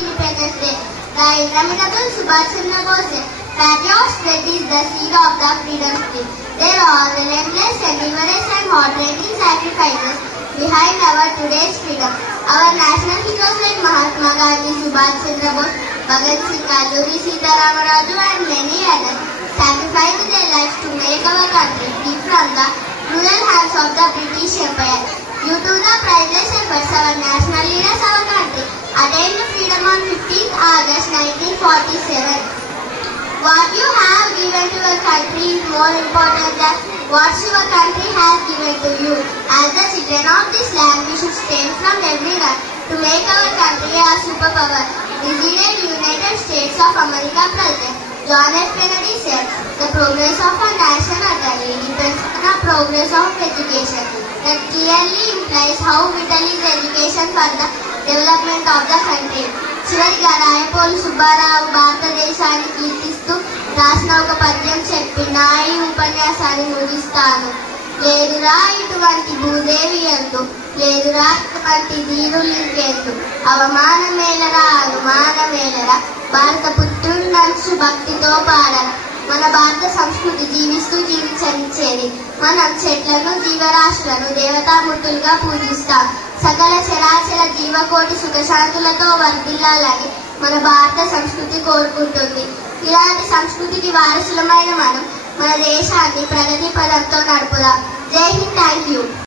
Independence Day. The inimitable Subhash Chandra Bose, patriot spirit is the seed of the freedom spirit. There are relentless endurance and heart-rending sacrifices behind our today's freedom. Our national heroes like Mahatma Gandhi, Subhash Chandra Bose, Bhagat Singh, Alluri Sita Ramaraju and many others sacrificed their lives to make our country free from the cruel hands of the British Empire. Due to the priceless efforts, our national leaders, our country attained freedom on 15th August 1947. What you have given to your country is more important than what your country has given to you. As the children of this land, we should stand from every run to make our country a superpower. Resident United States of America President John F. Kennedy said, "The progress of a nation utterly depends on the progress of education." That clearly implies how vital is education for the development of the country. చివరిగా రాయపోలు సుబ్బారావు భారతదేశాన్ని కీర్తిస్తూ రాసిన ఒక పద్యం చెప్పి నా ఈ ఉపన్యాసాన్ని ముగిస్తాను. లేదురా ఇటువంటి భూదేవి ఎందు, లేదురా ఇటువంటి ధీరులింకెందు, అవమానమేలరా అనుమానమేలరా, భారత పుత్రుడు నడుచు భక్తితో పాడరా. మన భారత సంస్కృతి జీవిస్తూ జీవించనిచ్చేది. మనం చెట్లను జీవరాశులను దేవతామూర్తులుగా పూజిస్తాం. సకల చరాచర జీవకోటి సుఖశాంతులతో వర్ధిల్లాలని మన భారత సంస్కృతి కోరుకుంటుంది. ఇలాంటి సంస్కృతికి వారసులమైన మనం మన దేశాన్ని ప్రగతి పదంతో నడుపుదాం. జై హింద్. Thank you.